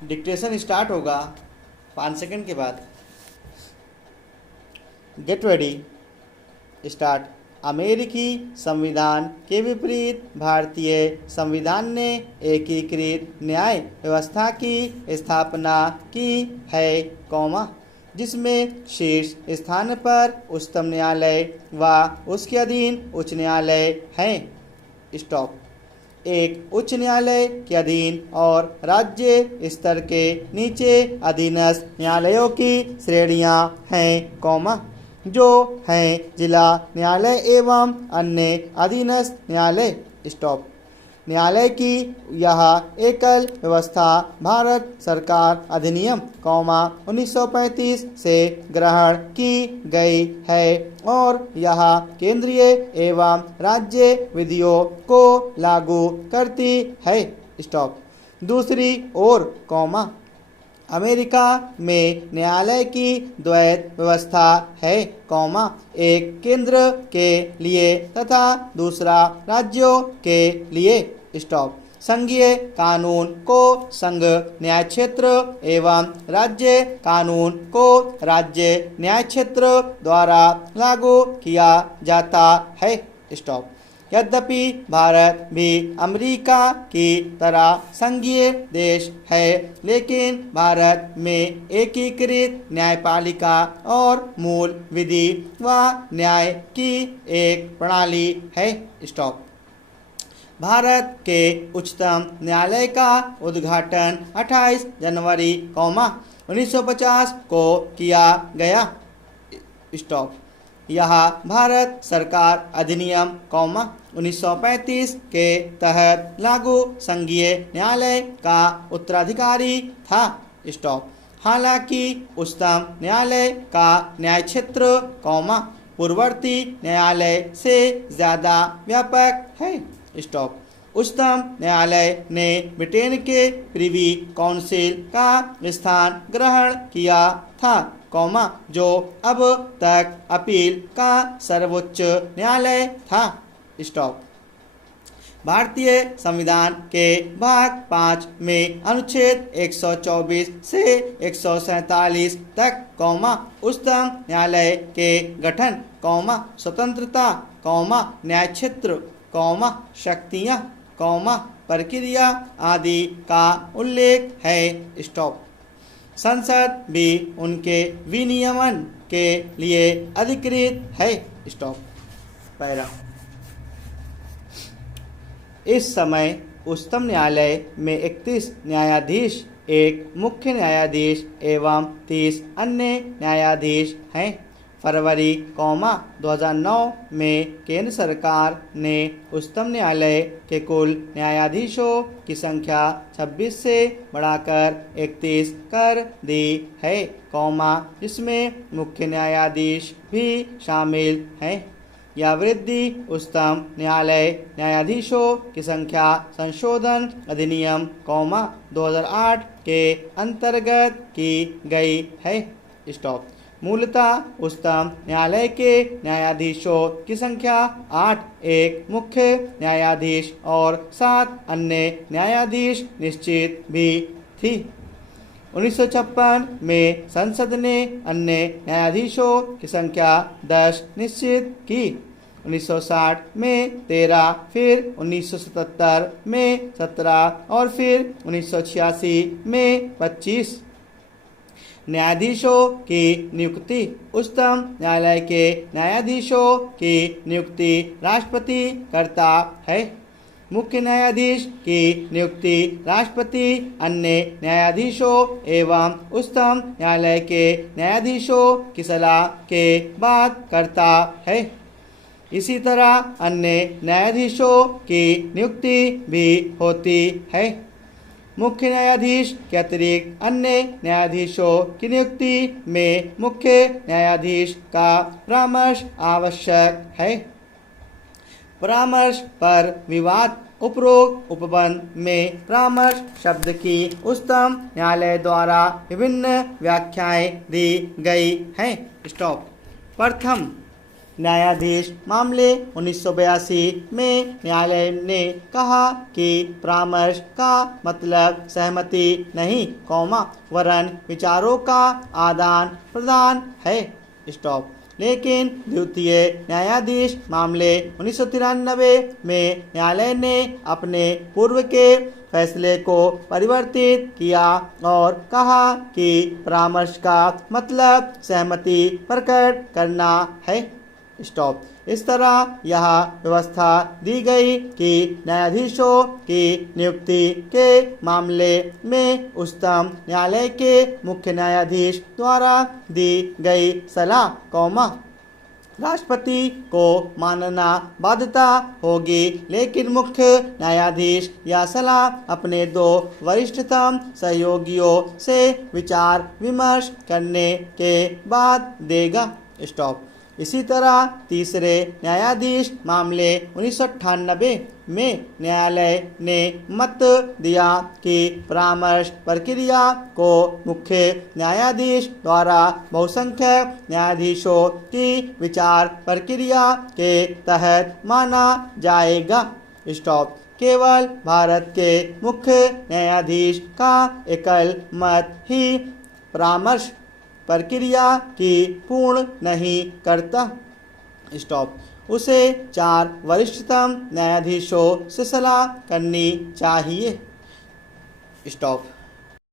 Dictation start होगा 5 second के बाद। Get ready, start. अमेरिकी संविधान के विपरीत भारतीय संविधान ने एकीकृत न्याय व्यवस्था की स्थापना की है, जिसमें शीर्ष स्थान पर उच्चतम न्यायालय व उसके अधीन उच्च न्यायालय हैं। स्टॉप। एक उच्च न्यायालय के अधीन और राज्य स्तर के नीचे अधीनस्थ न्यायालयों की श्रेणियां हैं, जो हैं जिला न्यायालय एवं अन्य अधीनस्थ न्यायालय। स्टॉप। न्यायालय की यह एकल व्यवस्था भारत सरकार अधिनियम 1935 से ग्रहण की गई है और यह केंद्रीय एवं राज्य विधियों को लागू करती है। स्टॉप। दूसरी ओर, अमेरिका में न्यायालय की द्वैत व्यवस्था है, एक केंद्र के लिए तथा दूसरा राज्यों के लिए। स्टॉप। संघीय कानून को संघ न्याय क्षेत्र एवं राज्य कानून को राज्य न्याय क्षेत्र द्वारा लागू किया जाता है। स्टॉप। यद्यपि भारत भी अमेरिका की तरह संघीय देश है, लेकिन भारत में एकीकृत न्यायपालिका और मूल विधि व न्याय की एक प्रणाली है। स्टॉप। भारत के उच्चतम न्यायालय का उद्घाटन 28 जनवरी 1950 को किया गया। स्टॉप। यह भारत सरकार अधिनियम 1935 के तहत लागू संघीय न्यायालय का उत्तराधिकारी था। स्टॉप। हालांकि उच्चतम न्यायालय का न्याय क्षेत्र, पूर्ववर्ती न्यायालय से ज़्यादा व्यापक है। स्टॉप। उच्चतम न्यायालय ने ब्रिटेन के प्रिवी काउंसिल का स्थान ग्रहण किया था, जो अब तक अपील का सर्वोच्च न्यायालय था। स्टॉप। भारतीय संविधान के भाग 5 में अनुच्छेद 124 से 147 तक, उच्चतम न्यायालय के गठन, स्वतंत्रता, न्याय क्षेत्र, शक्तियाँ, प्रक्रिया आदि का उल्लेख है। स्टॉप। संसद भी उनके विनियमन के लिए अधिकृत है। स्टॉप। पैरा। इस समय उच्चतम न्यायालय में 31 न्यायाधीश, एक मुख्य न्यायाधीश एवं 30 अन्य न्यायाधीश हैं। फरवरी 2009 में केंद्र सरकार ने उच्चतम न्यायालय के कुल न्यायाधीशों की संख्या 26 से बढ़ाकर 31 कर दी है, जिसमें मुख्य न्यायाधीश भी शामिल हैं। यह वृद्धि उच्चतम न्यायालय न्यायाधीशों की संख्या संशोधन अधिनियम 2008 के अंतर्गत की गई है। स्टॉप। मूलतः उच्चतम न्यायालय के न्यायाधीशों की संख्या 8, एक मुख्य न्यायाधीश और 7 अन्य न्यायाधीश निश्चित भी थी। 1956 में संसद ने अन्य न्यायाधीशों की संख्या 10 निश्चित की। 1960 में 13, फिर 1977 में 17 और फिर 1986 में 25। न्यायाधीशों की नियुक्ति। उच्चतम न्यायालय के न्यायाधीशों की नियुक्ति राष्ट्रपति करता है। मुख्य न्यायाधीश की नियुक्ति राष्ट्रपति अन्य न्यायाधीशों एवं उच्चतम न्यायालय के न्यायाधीशों की सलाह के बाद करता है। इसी तरह अन्य न्यायाधीशों की नियुक्ति भी होती है। मुख्य न्यायाधीश के अतिरिक्त अन्य न्यायाधीशों की नियुक्ति में मुख्य न्यायाधीश का परामर्श आवश्यक है। परामर्श पर विवाद। उपरोक्त उपबंध में परामर्श शब्द की उच्चतम न्यायालय द्वारा विभिन्न व्याख्याएं दी गई हैं। स्टॉप। प्रथम, न्यायाधीश मामले 1982 में न्यायालय ने कहा कि परामर्श का मतलब सहमति नहीं, वरन विचारों का आदान प्रदान है। स्टॉप। लेकिन द्वितीय न्यायाधीश मामले 1993 में न्यायालय ने अपने पूर्व के फैसले को परिवर्तित किया और कहा कि परामर्श का मतलब सहमति प्रकट करना है। स्टॉप। इस तरह यह व्यवस्था दी गई कि न्यायाधीशों की नियुक्ति के मामले में उच्चतम न्यायालय के मुख्य न्यायाधीश द्वारा दी गई सलाह, राष्ट्रपति को मानना बाध्यता होगी, लेकिन मुख्य न्यायाधीश यह सलाह अपने 2 वरिष्ठतम सहयोगियों से विचार विमर्श करने के बाद देगा। स्टॉप। इसी तरह तीसरे न्यायाधीश मामले 1998 में न्यायालय ने मत दिया कि परामर्श प्रक्रिया को मुख्य न्यायाधीश द्वारा बहुसंख्यक न्यायाधीशों की विचार प्रक्रिया के तहत माना जाएगा। स्टॉप। केवल भारत के मुख्य न्यायाधीश का एकल मत ही परामर्श प्रक्रिया की पूर्ण नहीं करता। स्टॉप। उसे 4 वरिष्ठतम न्यायाधीशों से सलाह करनी चाहिए। स्टॉप।